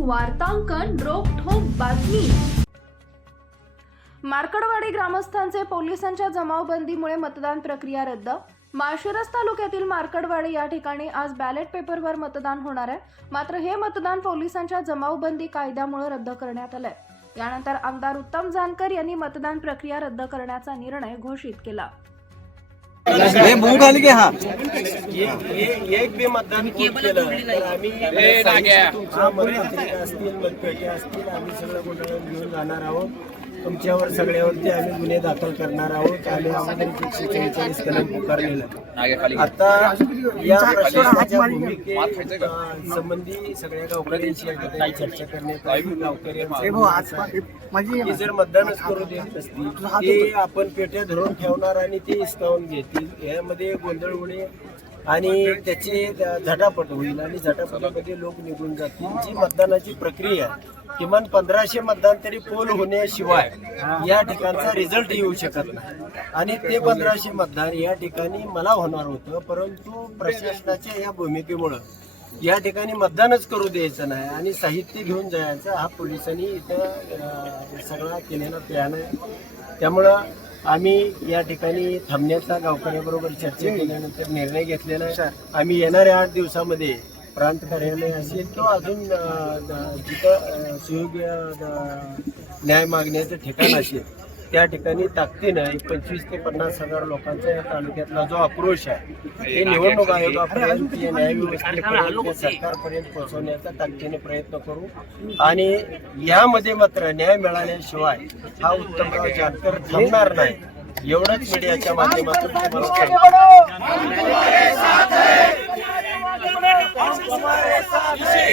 वार्तांकन रोखोक बातमी. मार्कडवाडी ग्रामस्थांचे पोलिसांच्या जमावबंदीमुळे मतदान प्रक्रिया रद्द. माळशिरस तालुक्यातील मार्कडवाडी या ठिकाणी आज बॅलेट पेपरवर मतदान होणार आहे. मात्र हे मतदान पोलिसांच्या जमावबंदी कायद्यामुळे रद्द करण्यात आलंय. यानंतर आमदार उत्तम जानकर यांनी मतदान प्रक्रिया रद्द करण्याचा निर्णय घोषित केला. हे मुंग आली की हा? एक बी मतदान केलं आम्ही तुमच्या असतील मतपेट्या असतील आम्ही सगळं मंडळात घेऊन जाणार आहोत. तुमच्यावर सगळ्यावरती आम्ही गुन्हे दाखल करणार आहोत. आम्ही अगोदर एकशे चव्वेचाळीस कलम पुकारलेलं आता या प्रशासनाच्या भूमिके संबंधी सगळ्या गावकऱ्यांशी ठिकाणी चर्चा करण्यात आली. की जर मतदानच करू देत नसतील ते आपण पेट्या धरून ठेवणार आणि ते हिसकावून घेतील. यामध्ये गोंधळ होणे आणि त्याचे झटापट होईल आणि झटापटीमध्ये लोक निघून जातील. जी मतदानाची प्रक्रिया आहे, किमान पंधराशे मतदान तरी पोल होण्याशिवाय या ठिकाणचा रिझल्ट येऊ शकत नाही. आणि ते पंधराशे मतदान या ठिकाणी मला होणार होतं परंतु प्रशासनाच्या या भूमिकेमुळं या ठिकाणी मतदानच करू द्यायचं नाही आणि साहित्य घेऊन जायचं हा पोलिसांनी इथं सगळा केलेला प्लॅन आहे. त्यामुळं आम्ही या ठिकाणी थांबण्याचा गावकऱ्याबरोबर चर्चा केल्यानंतर निर्णय घेतलेला आहे. आम्ही येणाऱ्या आठ दिवसामध्ये प्रांत कार्यालय असेल किंवा अजून जिथं सुयोग्य न्याय मागण्याचं ठिकाण असेल त्या ठिकाणी ताकदीनं एक पंचवीस ते पन्नास हजार लोकांचा या तालुक्यातला जो आक्रोश आहे हे निवडणूक आयोगापर्यंत न्यायव्यवस्थेपर्यंत सरकारपर्यंत पोहोचवण्याचा ताकदीने प्रयत्न करू. आणि यामध्ये मात्र न्याय मिळाल्याशिवाय हा उत्तमराव जानकर थांबणार नाही. एवढंच मीडियाच्या माध्यमातून तुम्हाला सांगतो.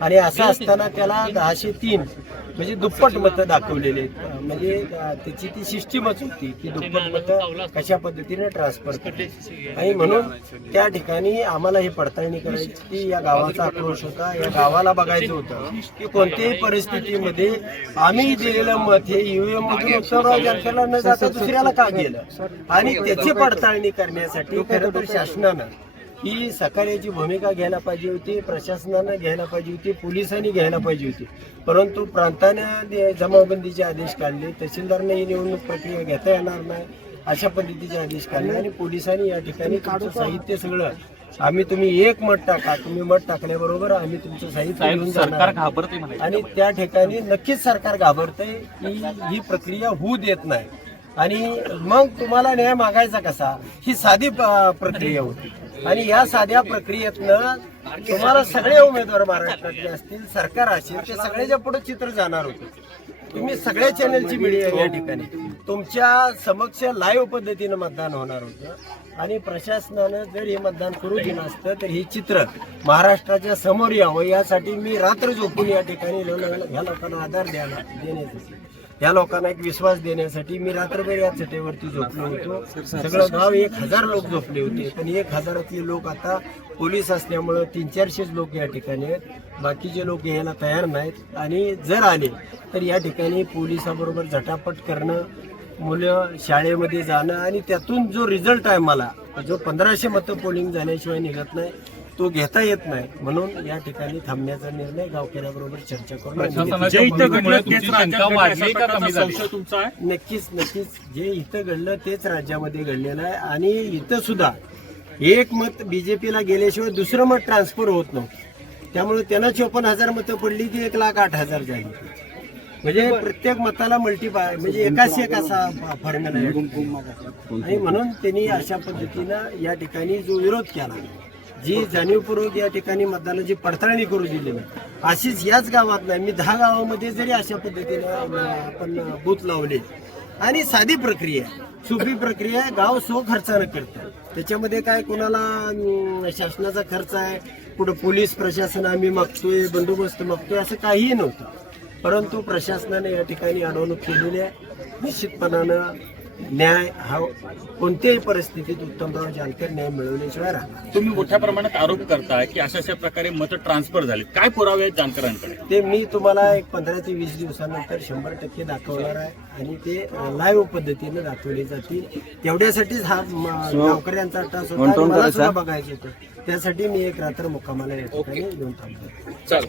आणि असं असताना त्याला दहाशे तीन म्हणजे दुप्पट मतं दाखवलेले आहेत. म्हणजे त्याची ती सिस्टीमच होती की दुप्पट मतं कशा पद्धतीने ट्रान्सफर आणि म्हणून त्या ठिकाणी आम्हाला ही पडताळणी करायची की या गावाचा आक्रोश होता या गावाला बघायचं होतं की कोणत्याही परिस्थितीमध्ये आम्ही दिलेलं मत हे ईव्हीएम मधून उत्सवराव जानकरला न जाता दुसऱ्याला का गेलं? आणि त्याची पडताळणी करण्यासाठी खरं तर शासनानं ही सकाळची भूमिका घ्यायला पाहिजे होती प्रशासनानं घ्यायला पाहिजे होती पोलिसांनी घ्यायला पाहिजे होती. परंतु प्रांतानं जमावबंदीचे आदेश काढले तहसीलदारने ही निवडणूक प्रक्रिया घेता येणार नाही अशा पद्धतीचे आदेश काढले आणि पोलिसांनी या ठिकाणी तुमचं साहित्य सगळं आम्ही तुम्ही एक मत टाका तुम्ही मत टाकल्याबरोबर आम्ही तुमचं साहित्य घेऊन जाणार. आणि त्या ठिकाणी नक्कीच सरकार घाबरतंय की ही प्रक्रिया होऊ देत नाही. आणि मग तुम्हाला न्याय मागायचा कसा? ही साधी प्रक्रिया होती. आणि या साध्या प्रक्रियेतनं तुम्हाला सगळे उमेदवार महाराष्ट्रातले असतील सरकार असेल ते सगळ्याच्या पुढे चित्र जाणार होते. तुम्ही सगळ्या चॅनलची मीडिया या ठिकाणी. तुमच्या समक्ष लाईव्ह पद्धतीनं मतदान होणार होतं. आणि प्रशासनानं जर हे मतदान करू दिलं असतं तर हे चित्र महाराष्ट्राच्या समोर यावं. यासाठी मी रात्र झोपून या ठिकाणी ह्या लोकांना आधार द्यायला देण्यासाठी या लोकांना एक विश्वास देण्यासाठी मी रात्रभर या चटेवरती झोपलो होतो. सगळं गाव एक हजार लोक झोपले होते. पण एक हजारातले लोक आता पोलीस असल्यामुळं तीन चारशेच लोक या ठिकाणी आहेत. बाकीचे लोक यायला तयार नाहीत. आणि जर आले तर या ठिकाणी पोलिसाबरोबर झटापट करणं मुलं शाळेमध्ये जाणं आणि त्यातून जो रिझल्ट आहे मला जो पंधराशे मतं पोलिंग झाल्याशिवाय निघत नाही तो घेता येत नाही. म्हणून या ठिकाणी थांबण्याचा निर्णय गावकऱ्याबरोबर चर्चा करून. जे इथं घडलं तेच तुमचा नक्कीच नक्कीच. जे इथं घडलं तेच राज्यामध्ये घडलेलं आहे. आणि इथं सुद्धा एक मत बीजेपीला गेल्याशिवाय दुसरं मत ट्रान्सफर होत नव्हतं. त्यामुळे त्यांना चोपन्न हजार मतं पडली की एक लाख आठ हजार झाली. म्हणजे प्रत्येक मताला मल्टी म्हणजे एकाच एक असा फॉर्म्युला आहे आणि म्हणून त्यांनी अशा पद्धतीनं या ठिकाणी जो विरोध केला. जी जाणीवपूर्वक या ठिकाणी मतदानाची पडताळणी करू दिली नाही अशीच याच गावात नाही मी दहा गावामध्ये जरी अशा पद्धतीनं आपण बूथ लावले आणि साधी प्रक्रिया सोपी प्रक्रिया आहे गाव सो खर्चानं करतं. त्याच्यामध्ये काय कोणाला शासनाचा खर्च आहे कुठं पोलीस प्रशासन आम्ही मागतोय बंदोबस्त मागतोय असं काहीही नव्हतं. परंतु प्रशासनाने या ठिकाणी अडवणूक केलेली आहे. निश्चितपणानं न्याय हा कोणत्याही परिस्थितीत उत्तमराव जानकर न्याय मिळवल्याशिवाय राहणार तुम्ही मोठ्या प्रमाणात आरोप करताय की अशा अशा प्रकारे मत ट्रान्सफर झाले काय पुरावे आहेत जानकरांकडे? ते मी तुम्हाला एक पंधरा ते वीस दिवसानंतर शंभर टक्के दाखवणार आहे आणि ते लाईव्ह पद्धतीने दाखवले जातील. तेवढ्यासाठीच हा म, गावकऱ्यांचा टास होता आणि मला सुद्धा? बघायचं होतं. त्यासाठी मी एक रात्र मुक्कामाला या ठिकाणी येऊन थांबलो चालेल.